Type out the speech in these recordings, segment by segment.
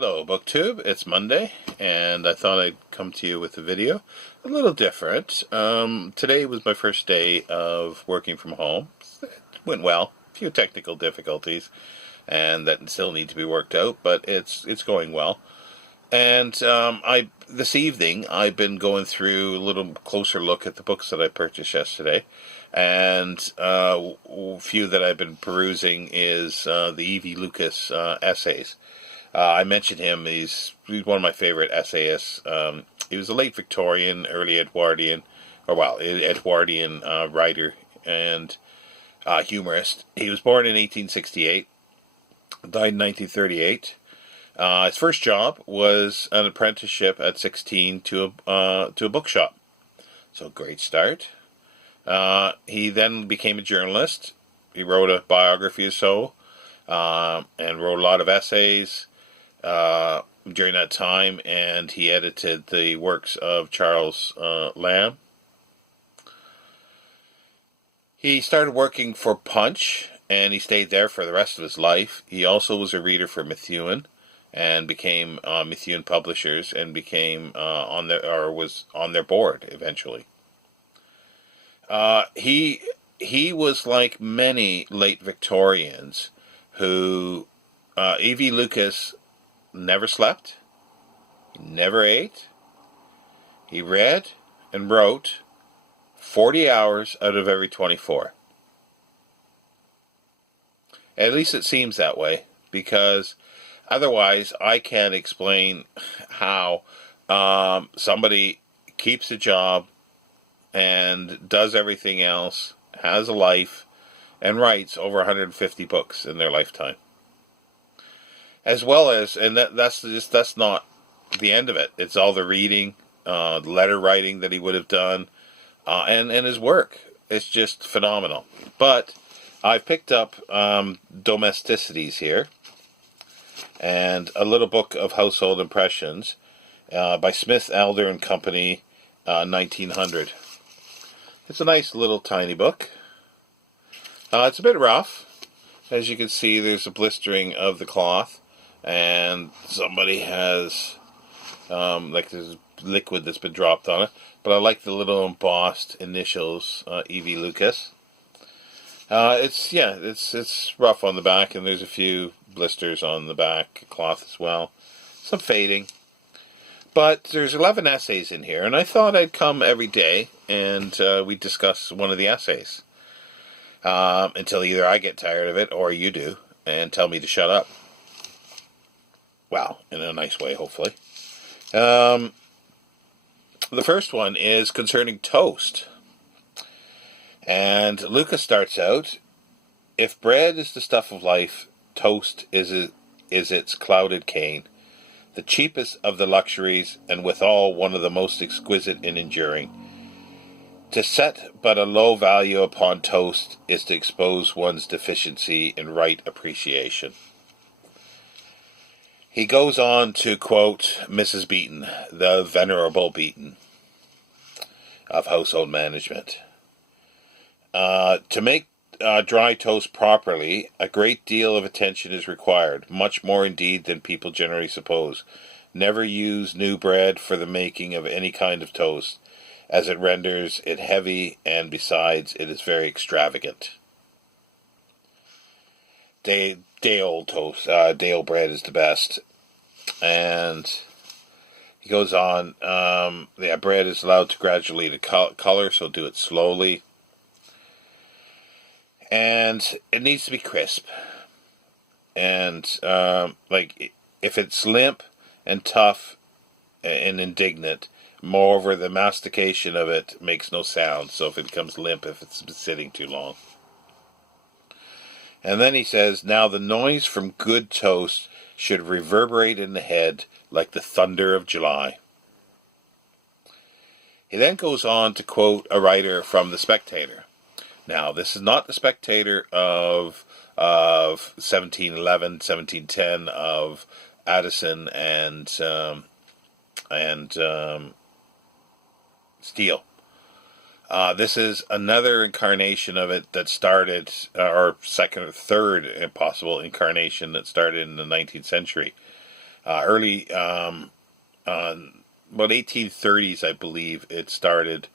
Hello, BookTube. It's Monday, and I thought I'd come to you with a video a little different. Today was my first day of working from home. It went well. A few technical difficulties, and that still need to be worked out, but it's going well. And this evening I've been going through a little closer look at the books that I purchased yesterday, and a few that I've been perusing is the E.V. Lucas essays. I mentioned him. He's one of my favorite essayists. He was a late Victorian, early Edwardian, Edwardian writer and humorist. He was born in 1868, died in 1938. His first job was an apprenticeship at 16 to a bookshop. So great start. He then became a journalist. He wrote a biography or so, and wrote a lot of essays during that time, and he edited the works of Charles Lamb. He started working for Punch, and he stayed there for the rest of his life. He also was a reader for Methuen, and became Methuen Publishers, and became was on their board eventually. He was like many late Victorians who E.V. Lucas never slept, never ate. He read and wrote 40 hours out of every 24. At least it seems that way, because otherwise I can't explain how somebody keeps a job and does everything else, has a life, and writes over 150 books in their lifetime. As well as, and that's not the end of it. It's all the reading, the letter writing that he would have done, and his work. It's just phenomenal. But I've picked up Domesticities here, and a little book of household impressions by Smith, Elder and Company, 1900. It's a nice little tiny book. It's a bit rough. As you can see, there's a blistering of the cloth, and somebody has like there's liquid that's been dropped on it. But I like the little embossed initials, E.V. Lucas. It's rough on the back, and there's a few blisters on the back cloth as well. Some fading. But there's 11 essays in here, and I thought I'd come every day and we'd discuss one of the essays. Until either I get tired of it or you do and tell me to shut up. Well, in a nice way, hopefully. The first one is concerning toast. And Lucas starts out, if bread is the stuff of life, toast is its clouded cane, the cheapest of the luxuries, and withal one of the most exquisite and enduring. To set but a low value upon toast is to expose one's deficiency in right appreciation. He goes on to quote Mrs. Beeton, the Venerable Beeton of household management. To make dry toast properly, a great deal of attention is required, much more indeed than people generally suppose. Never use new bread for the making of any kind of toast, as it renders it heavy, and besides it is very extravagant. Day-old toast, day-old bread is the best. And he goes on, bread is allowed to gradually to color, so do it slowly. And it needs to be crisp. And, if it's limp and tough and indignant, moreover, the mastication of it makes no sound, so if it becomes limp, if it's been sitting too long. And then he says, now the noise from good toast should reverberate in the head like the thunder of July. He then goes on to quote a writer from The Spectator. Now, this is not The Spectator of 1711, 1710, of Addison and Steele. This is another incarnation of it that started, or second or third, if possible, incarnation that started in the 19th century. Early, about 1830s, I believe it started.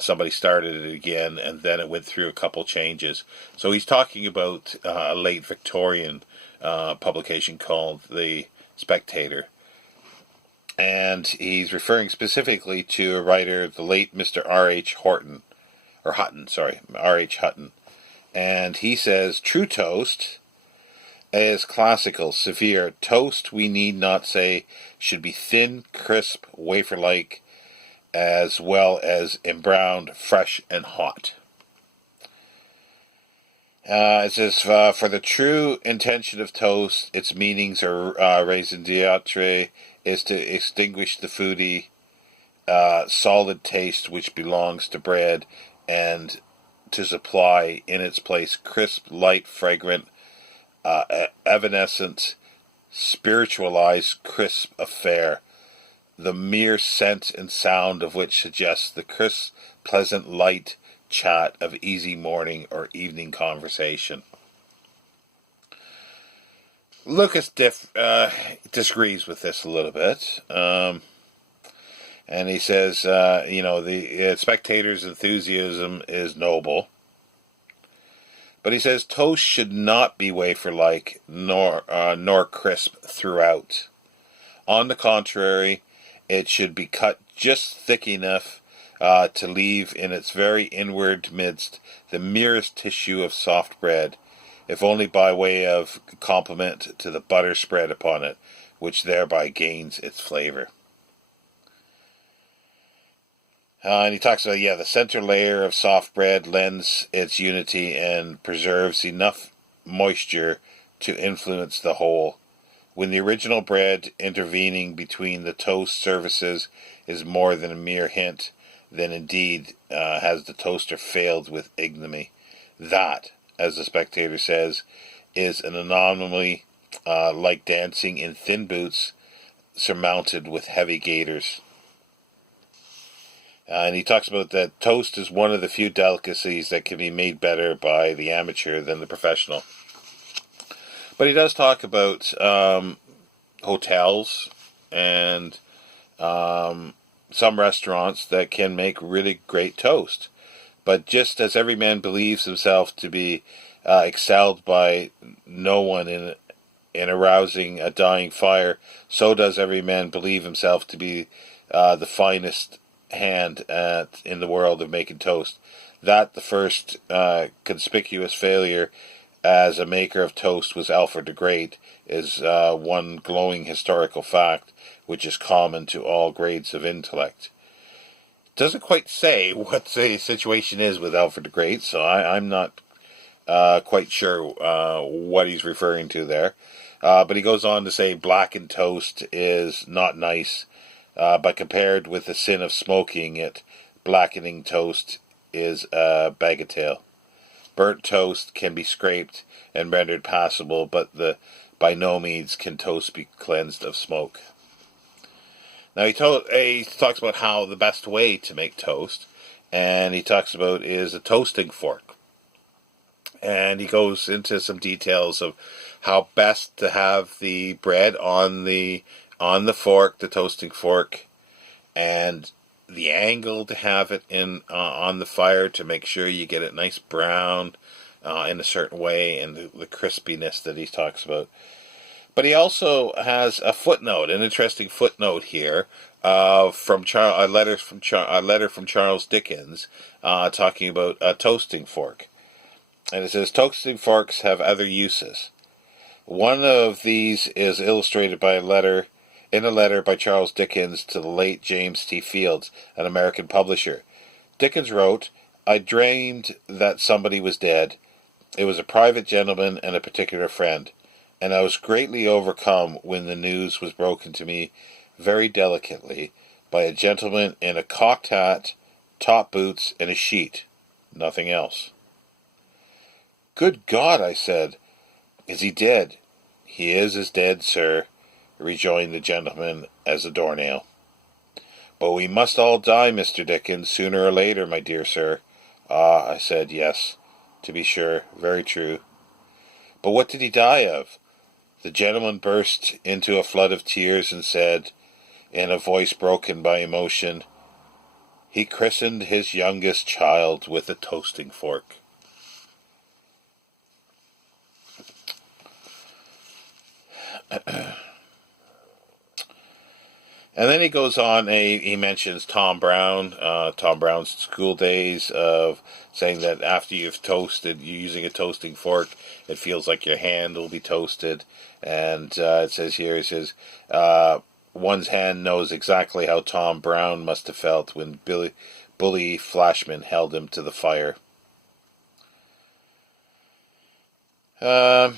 Somebody started it again, and then it went through a couple changes. So he's talking about a late Victorian publication called The Spectator. And he's referring specifically to a writer, the late Mr. R.H. Hutton. R.H. Hutton. And he says, true toast is classical, severe. Toast, we need not say, should be thin, crisp, wafer-like, as well as embrowned, fresh, and hot. It says, for the true intention of toast, its meanings are raison d'etre, is to extinguish the foodie, solid taste which belongs to bread, and to supply in its place crisp, light, fragrant, evanescent, spiritualized, crisp affair, the mere scent and sound of which suggests the crisp, pleasant, light chat of easy morning or evening conversation. Lucas disagrees with this a little bit, and he says, the spectator's enthusiasm is noble, but he says toast should not be wafer-like nor crisp throughout. On the contrary, it should be cut just thick enough to leave in its very inward midst the merest tissue of soft bread, if only by way of compliment to the butter spread upon it, which thereby gains its flavor. And he talks about, the center layer of soft bread lends its unity and preserves enough moisture to influence the whole. When the original bread intervening between the toast surfaces is more than a mere hint, then indeed has the toaster failed with ignominy. That, as the Spectator says, is an anomaly like dancing in thin boots surmounted with heavy gaiters. And he talks about that toast is one of the few delicacies that can be made better by the amateur than the professional. But he does talk about hotels and some restaurants that can make really great toast. But just as every man believes himself to be excelled by no one in arousing a dying fire, so does every man believe himself to be the finest hand in the world of making toast. That the first conspicuous failure as a maker of toast was Alfred the Great is one glowing historical fact which is common to all grades of intellect. Doesn't quite say what the situation is with Alfred the Great, so I'm not quite sure what he's referring to there. But he goes on to say blackened toast is not nice, but compared with the sin of smoking it, blackening toast is a bagatelle. Burnt toast can be scraped and rendered passable, but by no means can toast be cleansed of smoke. Now he talks about how the best way to make toast, and he talks about is a toasting fork. And he goes into some details of how best to have the bread on the fork, the toasting fork, and the angle to have it on the fire to make sure you get it nice brown in a certain way, and the crispiness that he talks about. But he also has a footnote, an interesting footnote here, from a letter from Charles Dickens, talking about a toasting fork, and it says toasting forks have other uses. One of these is illustrated by a letter by Charles Dickens to the late James T. Fields, an American publisher. Dickens wrote, "I dreamed that somebody was dead. It was a private gentleman and a particular friend, and I was greatly overcome when the news was broken to me very delicately by a gentleman in a cocked hat, top boots, and a sheet. Nothing else." "Good God," I said, "is he dead?" "He is as dead, sir," rejoined the gentleman as a doornail. "But we must all die, Mr. Dickens, sooner or later, my dear sir." "Ah," I said, "yes, to be sure, very true." "But what did he die of?" The gentleman burst into a flood of tears and said, in a voice broken by emotion, he christened his youngest child with a toasting fork. And then he goes on, he mentions Tom Brown's school days, of saying that after you've toasted, you're using a toasting fork, it feels like your hand will be toasted. And it says here, one's hand knows exactly how Tom Brown must have felt when Bully Flashman held him to the fire. Yeah,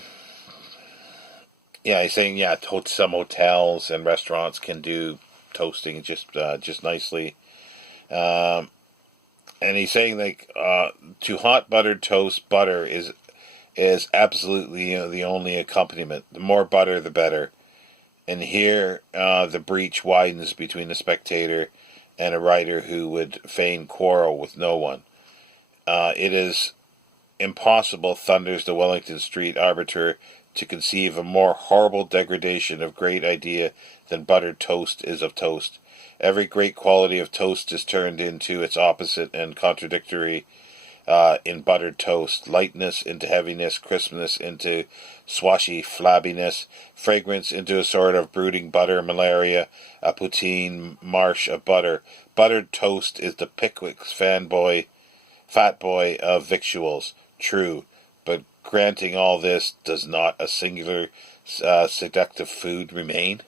he's saying, some hotels and restaurants can do toasting just nicely. And he's saying, to hot buttered toast, butter is absolutely the only accompaniment. The more butter, the better. And here, the breach widens between a spectator and a writer who would fain quarrel with no one. It is impossible, thunders the Wellington Street arbiter, to conceive a more horrible degradation of great idea than buttered toast is of toast. Every great quality of toast is turned into its opposite and contradictory in buttered toast. Lightness into heaviness, crispness into swashy flabbiness, fragrance into a sort of brooding butter malaria, a poutine marsh of butter. Buttered toast is the Pickwick's fat boy of victuals. True, but granting all this, does not a singular seductive food remain?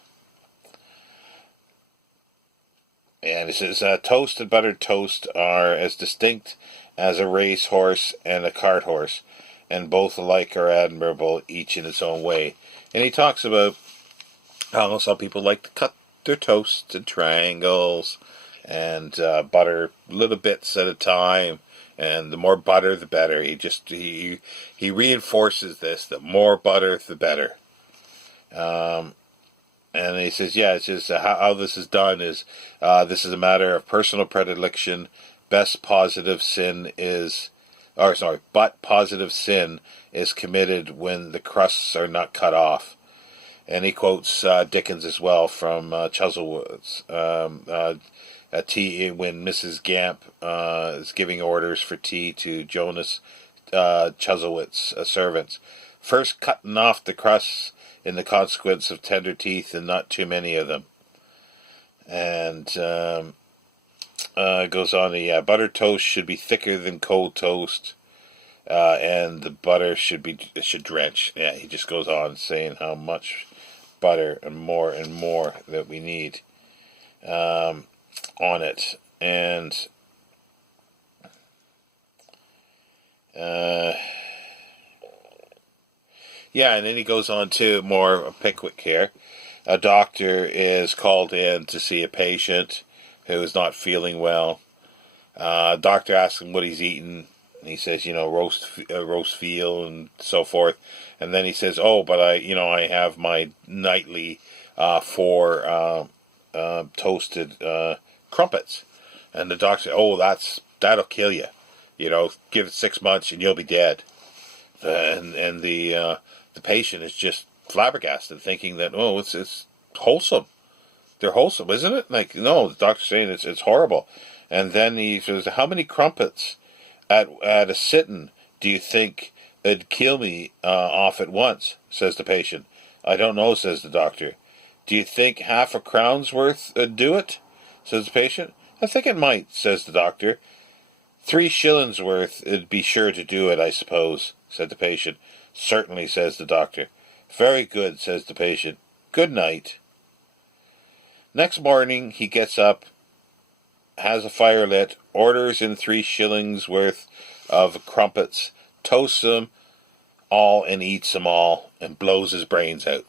And it says, toast and buttered toast are as distinct as a race horse and a cart horse, and both alike are admirable, each in its own way. And he talks about how some people like to cut their toast in triangles and butter little bits at a time. And the more butter, the better. He reinforces this: the more butter, the better. And he says, it's just how this is done is this is a matter of personal predilection. But positive sin is committed when the crusts are not cut off. And he quotes Dickens as well from Chuzzlewit's. Tea, when Mrs. Gamp is giving orders for tea to Jonas Chuzzlewit's servants. First cutting off the crusts in the consequence of tender teeth and not too many of them. And goes on, buttered toast should be thicker than cold toast, and the butter should drench. Yeah, he just goes on saying how much butter and more that we need on it. And and then he goes on to more Pickwick Care. A doctor is called in to see a patient who is not feeling well. Doctor asks him what he's eaten, and he says, roast veal and so forth. And then he says, but I have my nightly 4 toasted crumpets. And the doctor said, that'll kill you. Give it 6 months and you'll be dead. And the patient is just flabbergasted, thinking that it's wholesome. They're wholesome, isn't it? No, the doctor's saying it's horrible. And then he says, how many crumpets at a sitting do you think it'd kill me off at once? Says the patient. I don't know, says the doctor. Do you think half a crown's worth would do it? Says the patient. I think it might, says the doctor. 3 shillings worth it'd be sure to do it, I suppose, said the patient. Certainly, says the doctor. Very good, says the patient. Good night. Next morning he gets up, has a fire lit, orders in 3 shillings worth of crumpets, toasts them all and eats them all, and blows his brains out.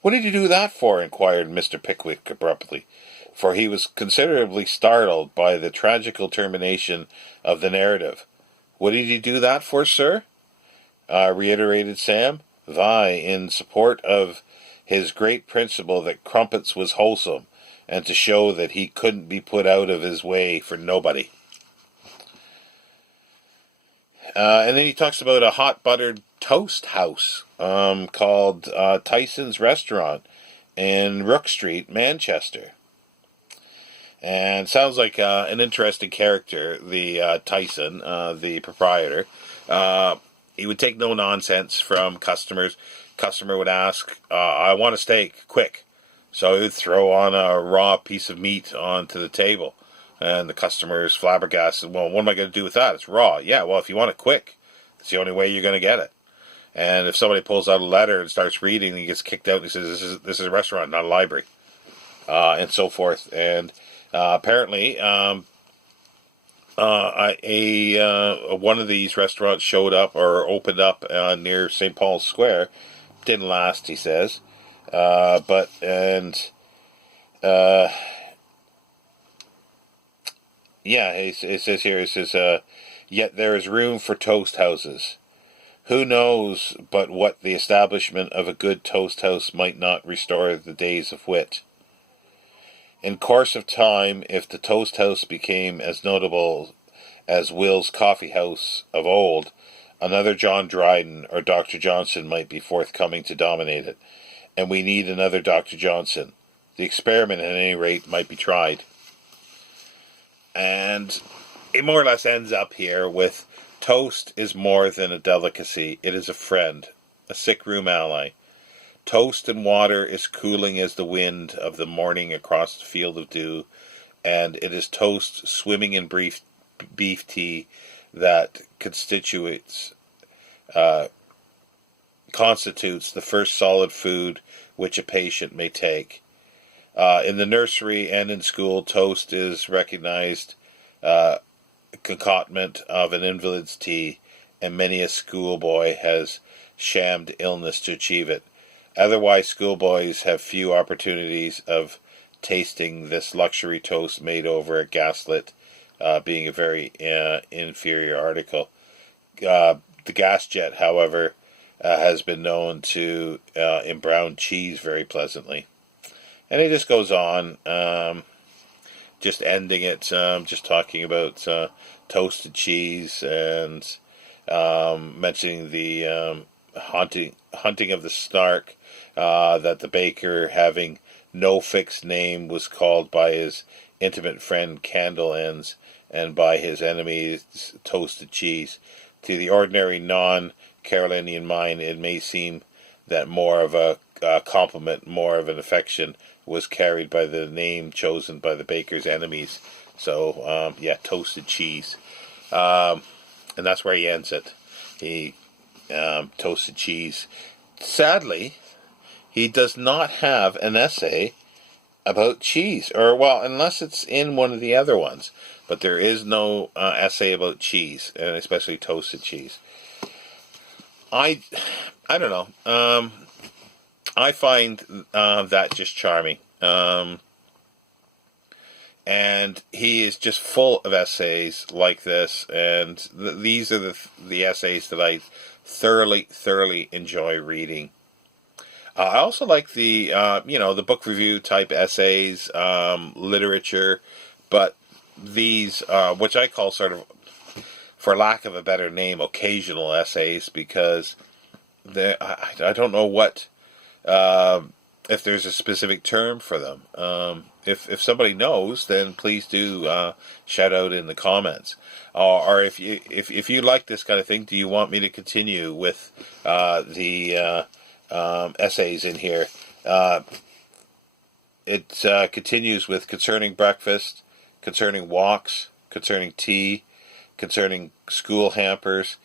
What did you do that for? Inquired Mr. Pickwick abruptly, for he was considerably startled by the tragical termination of the narrative. What did you do that for, sir? Reiterated Sam. Why, in support of his great principle that crumpets was wholesome, and to show that he couldn't be put out of his way for nobody. And then he talks about a hot buttered toast house called Tysons Restaurant in Rook Street, Manchester. And sounds like an interesting character, the Tyson, the proprietor. He would take no nonsense from customers. Customer would ask, I want a steak, quick. So he would throw on a raw piece of meat onto the table. And the customer's flabbergasted, well, what am I going to do with that? It's raw. Yeah, well, if you want it quick, it's the only way you're going to get it. And if somebody pulls out a letter and starts reading, he gets kicked out and he says, this is a restaurant, not a library. And so forth. And apparently, one of these restaurants showed up or opened up near St. Paul's Square. Didn't last, he says. Yeah, it says here, yet there is room for toast houses. Who knows but what the establishment of a good toast house might not restore the days of wit. In course of time, if the toast house became as notable as Will's Coffee House of old, another John Dryden or Dr. Johnson might be forthcoming to dominate it. And we need another Dr. Johnson. The experiment, at any rate, might be tried. And it more or less ends up here with toast is more than a delicacy. It is a friend, a sick room ally. Toast and water is cooling as the wind of the morning across the field of dew, and it is toast swimming in beef tea that constitutes the first solid food which a patient may take. In the nursery and in school, toast is recognized concomitant of an invalid's tea, and many a schoolboy has shammed illness to achieve it. Otherwise, schoolboys have few opportunities of tasting this luxury toast made over a gaslit, being a very inferior article. The gas jet, however, has been known to embrown cheese very pleasantly. And it just goes on, just ending it, just talking about toasted cheese and mentioning the hunting of the snark, that the baker, having no fixed name, was called by his intimate friend Candle Ends and by his enemies Toasted Cheese. To the ordinary non-Carolinian mind, it may seem that more of a compliment, more of an affection, was carried by the name chosen by the baker's enemies. So, Toasted Cheese. And that's where he ends it. He Toasted Cheese. Sadly, he does not have an essay about cheese, or well, unless it's in one of the other ones. But there is no essay about cheese, and especially toasted cheese. I don't know. I find that just charming. And he is just full of essays like this, and these are the essays that I thoroughly enjoy reading. I also like the the book review type essays, literature, but these which I call sort of, for lack of a better name, occasional essays, because I don't know what if there's a specific term for them. If somebody knows, then please do shout out in the comments. Or if you like this kind of thing, do you want me to continue with the essays in here? It continues with concerning breakfast, concerning walks, concerning tea, concerning school hampers,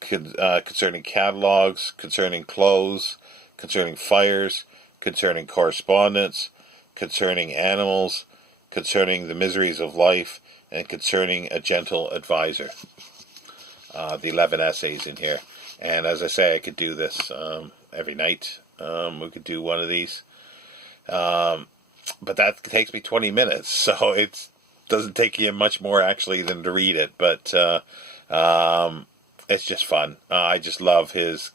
concerning catalogs, concerning clothes, concerning fires, concerning correspondence, concerning animals, concerning the miseries of life, and concerning a gentle advisor. The 11 essays in here. And as I say, I could do this every night. We could do one of these. But that takes me 20 minutes, so it doesn't take you much more actually than to read it. But it's just fun. I just love his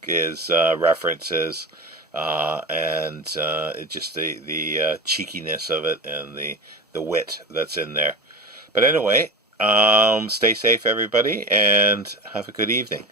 references. And it just the cheekiness of it, and the wit that's in there. But anyway, stay safe, everybody, and have a good evening.